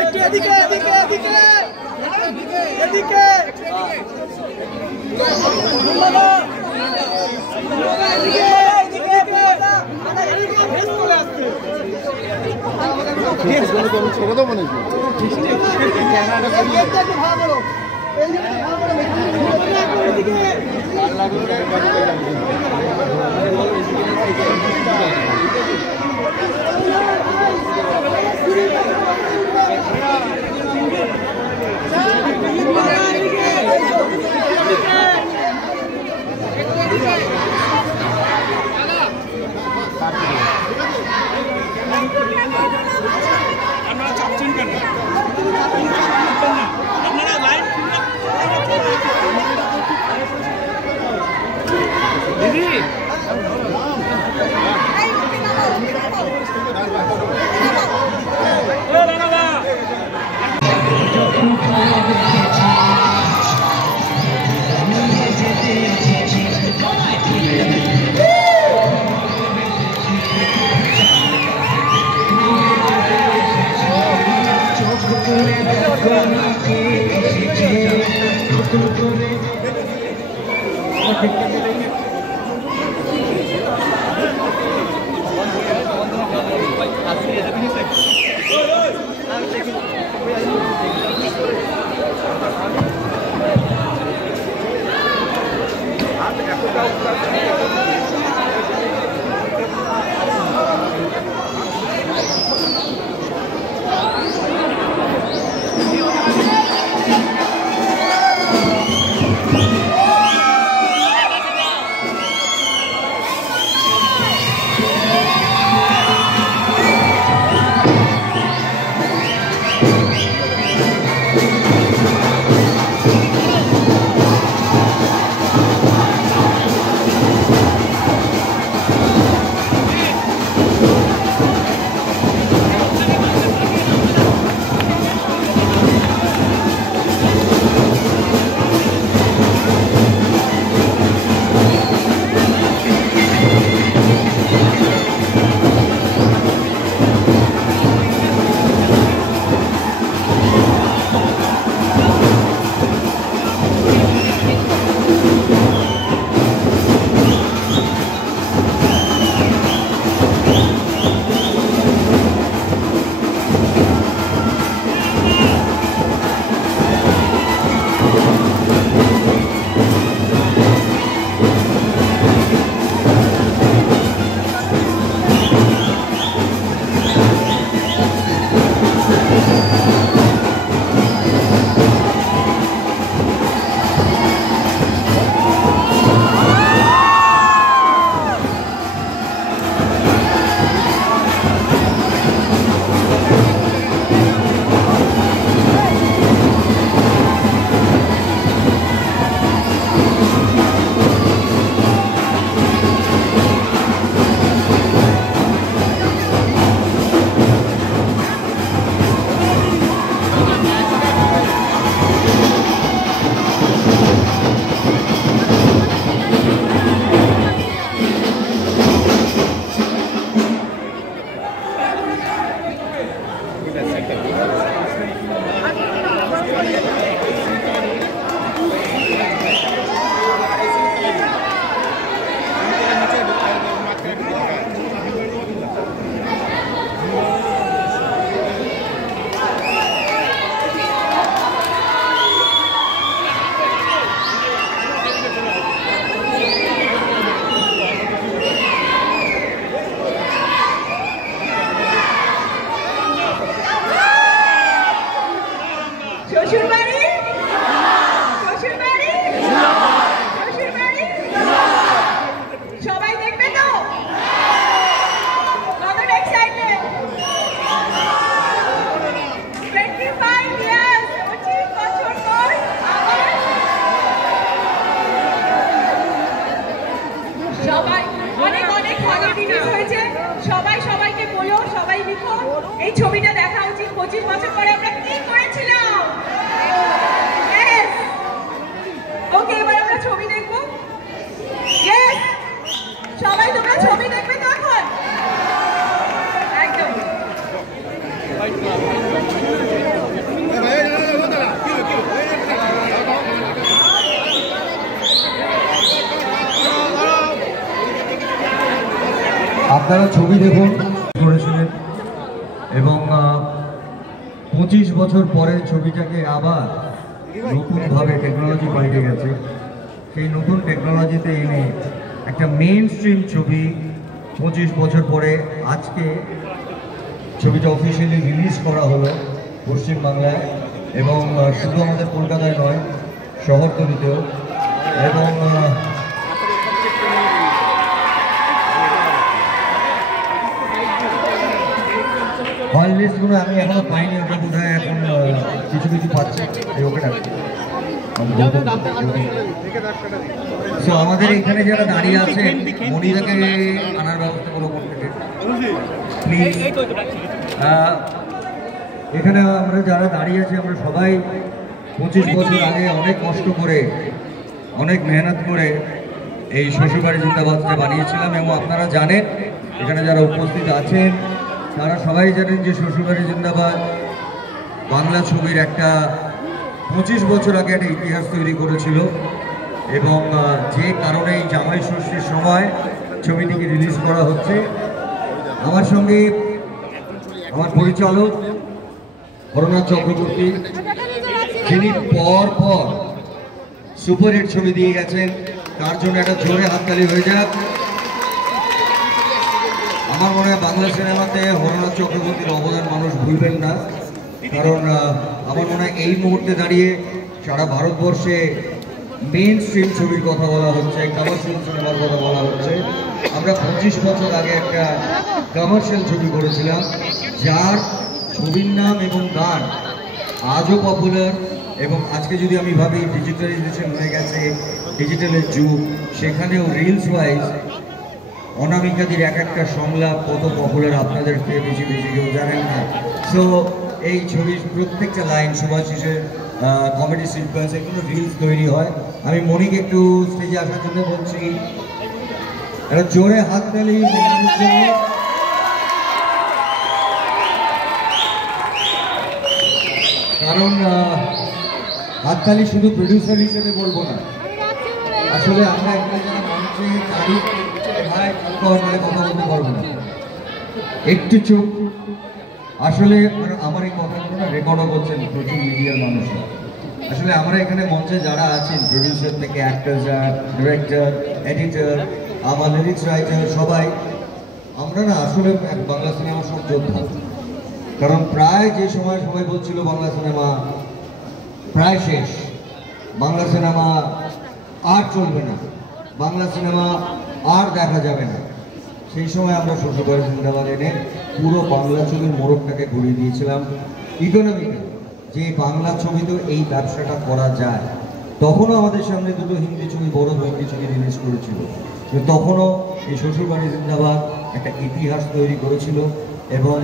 একটু এদিকে এদিকে এদিকে এদিকে ছেড়ে দেবো নাকি আপনারা চাপছেন কেন? আপনারা লাইভ দিদি এই ছবিটা দেখা উচিত 25 বছর পরে আমরা কি করেছিলাম। ওকে এবার আমরা ছবি দেখবো। সবাই তোমরা ছবি দেখবে তো এখন? আপনারা ছবি দেখুন করেছিলেন এবং 25 বছর পরে ছবিটাকে আবার নতুনভাবে টেকনোলজি পাল্টে গেছে, সেই নতুন টেকনোলজিতে এনে একটা মেইন স্ট্রিম ছবি 25 বছর পরে আজকে ছবিটা অফিসিয়ালি রিলিজ করা হলো পশ্চিমবাংলায়, এবং শুধু আমাদের কলকাতায় নয়, শহরতলিতেও। এবং হল লিস্টগুলো আমি এখনো পাইনি, ওটা বোধ হয় এখন কিছু কিছু পাচ্ছি। তো আমাদের এখানে যারা দাঁড়িয়ে আছে মনিরাকে আনার ব্যবস্থা করবো থেকে প্লিজ। এখানে আমরা যারা দাঁড়িয়ে আছি আমরা সবাই 25 বছর আগে অনেক কষ্ট করে অনেক মেহনত করে এই শ্বশুরবাড়ি জিন্দাবাদটা বানিয়েছিলাম, এবং আপনারা জানেন এখানে যারা উপস্থিত আছেন তারা সবাই জানেন যে শ্বশুরবাড়ি জিন্দাবাদ বাংলা ছবির একটা 25 বছর আগে একটা ইতিহাস তৈরি করেছিল, এবং যে কারণে এই জামাই ষষ্ঠীর সময় ছবিটিকে রিলিজ করা হচ্ছে। আমার সঙ্গে আমার পরিচালক হরনাথ চক্রবর্তী, যিনি পর পর সুপারহিট ছবি দিয়ে গেছেন, তার জন্য একটা জোরে হাততালি হয়ে যাক। আমার মনে হয় বাংলা সিনেমাতে হরনাথ চক্রবর্তীর অবদান মানুষ ভুলবেন না, কারণ আমার মনে হয় এই মুহূর্তে দাঁড়িয়ে সারা ভারতবর্ষে মেইন স্ট্রিম ছবির কথা বলা হচ্ছে, কমার্শিয়াল সিনেমার কথা বলা হচ্ছে। আমরা 25 বছর আগে একটা কমার্শিয়াল ছবি করেছিলাম, যার ছবির নাম এবং গান আজও পপুলার, এবং আজকে যদি আমি ভাবি ডিজিটালাইজেশন হয়ে গেছে, ডিজিটালের যুগ, সেখানেও রিলস ওয়াইজ অনামিকাদির এক একটা সংলাপ কত পপুলার আপনাদের থেকে বেশি বেশি কেউ জানেন না। সো এই ছবির প্রত্যেকটা লাইন সুভাষিসের কমেডি সিকোয়েন্স এগুলো রিলস তৈরি হয়। আমি মনিকে একটু স্টেজে আসার জন্য বলছি, একটা জোরে হাততালি মনির জন্য। কারণ হাততালি শুধু প্রডিউসার হিসেবে বলবো না, আসলে আমরা এখানে যারা মঞ্চে দাঁড়িয়ে কথা বলতে পারবো না, একটু চুপ। আসলে আমার এই কথাগুলো না রেকর্ডও করছেন প্রচুর মিডিয়ার মানুষরা। আসলে আমরা এখানে মঞ্চে যারা আছেন, প্রডিউসার থেকে অ্যাক্টাররা, ডিরেক্টর, এডিটর, আমার লিরিক্স রাইটার, সবাই আমরা না আসলে বাংলা সিনেমার সব যোদ্ধা। কারণ প্রায় যে সময় সবাই বলছিল বাংলা সিনেমা প্রায় শেষ, বাংলা সিনেমা আর চলবে না, বাংলা সিনেমা আর দেখা যাবে না, সেই সময় আমরা শ্বশুরবাড়ি জিন্দাবাদ এনে পুরো বাংলা ছবির মোড়কটাকে ঘুরিয়ে দিয়েছিলাম ইকোনমিক্যালি, যে বাংলা ছবি তো এই ব্যবসাটা করা যায়। তখনও আমাদের সামনে দুটো হিন্দি ছবি, বড় হিন্দি ছবি রিলিজ করেছিল, কিন্তু তখনও এই শ্বশুরবাড়ি জিন্দাবাদ একটা ইতিহাস তৈরি করেছিল, এবং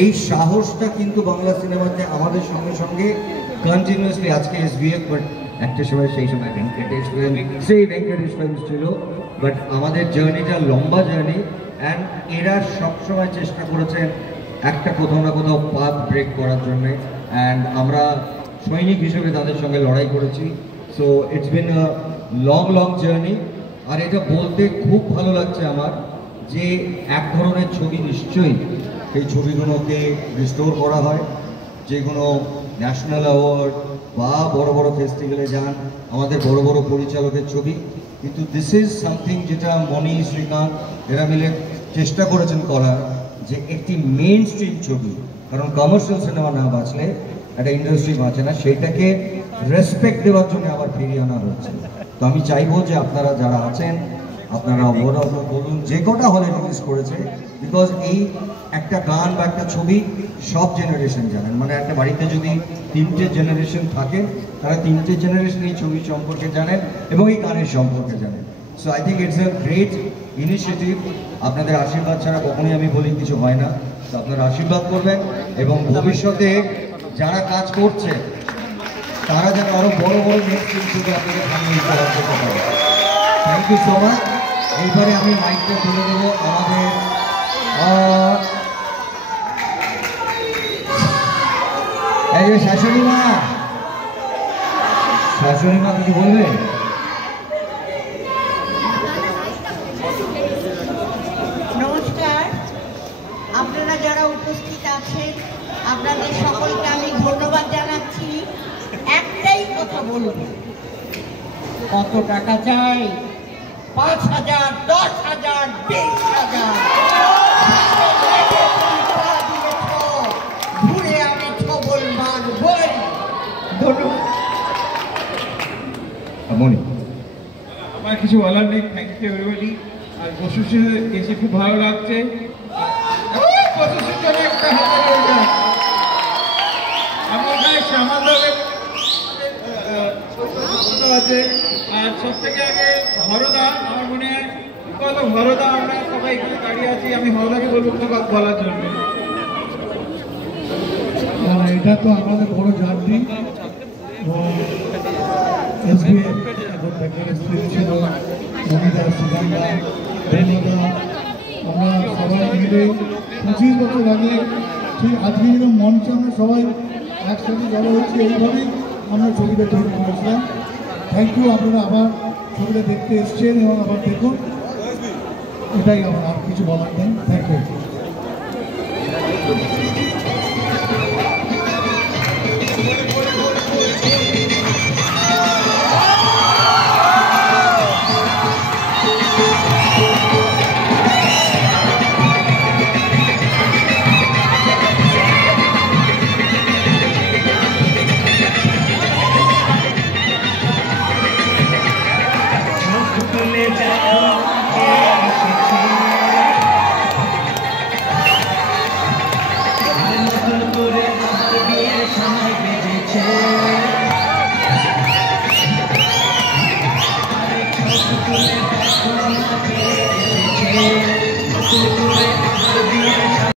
এই সাহসটা কিন্তু বাংলা সিনেমাতে আমাদের সঙ্গে সঙ্গে কন্টিনিউয়াসলি, আজকে SBF, বাট একটা সময় সেই সময় ভেঙ্কটেশ ফিল্ম, সেই ভেঙ্কটেশ ফিল্ম ছিল, বাট আমাদের জার্নিটা লম্বা জার্নি, অ্যান্ড এরা সবসময় চেষ্টা করেছেন একটা কোথাও না কোথাও পাথ ব্রেক করার জন্যে, অ্যান্ড আমরা সৈনিক হিসেবে তাদের সঙ্গে লড়াই করেছি। So it's been a long journey. আর এটা বলতে খুব ভালো লাগছে আমার যে এক ধরনের ছবি নিশ্চয়ই সেই ছবিগুলোকে রিস্টোর করা হয়, যেগুলো ন্যাশনাল অ্যাওয়ার্ড বা বড় বড় ফেস্টিভ্যালে যান, আমাদের বড় বড় পরিচালকের ছবি, কিন্তু দিস ইজ সামথিং যেটা মনি, শ্রীকান্ত এরা মিলে চেষ্টা করেছেন করার, যে একটি মেইন স্ট্রিম ছবি, কারণ কমার্শিয়াল সিনেমা না বাঁচলে একটা ইন্ডাস্ট্রি বাঁচে না, সেইটাকে রেসপেক্ট দেওয়ার জন্য আবার ফিরিয়ে আনা হচ্ছে। তো আমি চাইবো যে আপনারা যারা আছেন আপনারা ওভারঅল বলুন যে কটা হলে রিলিজ করেছে, বিকজ এই একটা গান বা একটা ছবি সব জেনারেশন জানেন, মানে একটা বাড়িতে যদি 3টে জেনারেশন থাকে তারা 3টে জেনারেশন এই ছবি সম্পর্কে জানেন এবং এই গানের সম্পর্কে জানেন। So I think it's a great initiative. আপনাদের আশীর্বাদ ছাড়া কখনোই আমি বলি কিছু হয় না, তো আপনারা আশীর্বাদ করবেন, এবং ভবিষ্যতে যারা কাজ করছে তারা যেন আরো বড় বড় নেক্সট ছবি আপনাদের সামনে উপহার করতে পারে। Thank you so much. এইবারে আমি মাইকটা তুলে দেবো আমাদের এই যে শাশুড়ি মা কিছু বলবে? নমস্কার। উপস্থিত আছেন আপনাদের সকলকে আমি ধন্যবাদ জানাচ্ছি। একটাই কথা বলবো, কত টাকা চাই? 5,000, 10,000, 20,000। ঘুরে আমি ছবল মারবই। ধন্যবাদ। আমার কিছু বলার নেই। Thank you everybody. আর বসুসে এসে খুব ভালো লাগছে। বসুসের জন্য একটা হাতে হয়ে যায়। আমার গায়ে শ্যামালদের আছে। আর সব থেকে আগে হরদা, আমার মনে হয় কত হরদা, আমরা সবাই এখানে দাঁড়িয়ে আছি। আমি হরদাকে বলবো কোনো কথা বলার জন্য। এটা তো আমাদের বড় জার্নি। এসবিএফ ছিল মমিতা, সুগন্ধা, প্রেমদা, আমরা সবাই মিলে 25 বছর আগে ঠিক আজকে যেরকম মঞ্চে আমরা সবাই একসাথে জড়ো হয়েছি, এইভাবেই আমরা ছবিটা তৈরি করেছিলাম। থ্যাংক ইউ, আপনারা আবার ছবিটা দেখতে এসছেন এবং আবার দেখুন। এটাই আমার আর কিছু বলার নেই। Thank you. করে আমার বিয়ের সময় বেজেছে।